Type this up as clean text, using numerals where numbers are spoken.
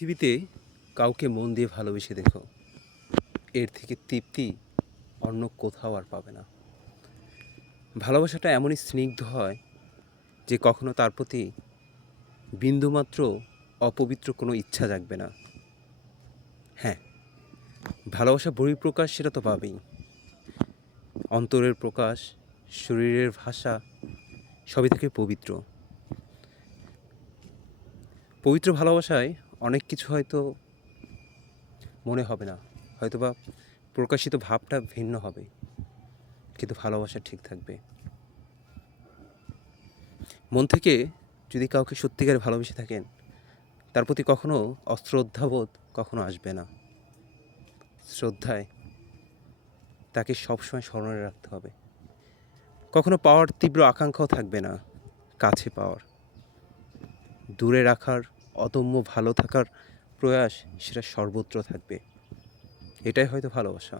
পৃথিবীতে কাউকে মন দিয়ে ভালোবেসে দেখো, এর থেকে তৃপ্তি অন্য কোথাও আর পাবে না। ভালোবাসাটা এমনই স্নিগ্ধ হয় যে কখনো তার প্রতি বিন্দুমাত্র অপবিত্র কোনো ইচ্ছা জাগবে না। হ্যাঁ, ভালোবাসা বহিঃপ্রকাশ সেটা তো পাবেই, অন্তরের প্রকাশ, শরীরের ভাষা সবই থেকে পবিত্র। পবিত্র ভালোবাসায় অনেক কিছু হয়তো মনে হবে না, হয়তোবা প্রকাশিত ভাবটা ভিন্ন হবে, কিন্তু ভালোবাসা ঠিক থাকবে। মন থেকে যদি কাউকে সত্যিকারে ভালোবেসে থাকেন, তার প্রতি কখনো অশ্রদ্ধাবোধ কখনো আসবে না। শ্রদ্ধায় তাকে সবসময় স্মরণে রাখতে হবে। কখনো পাওয়ার তীব্র আকাঙ্ক্ষাও থাকবে না, কাছে পাওয়ার, দূরে রাখার, অদম্য ভালো থাকার প্রয়াস সেটা সর্বত্র থাকবে। এটাই হয়তো ভালোবাসা।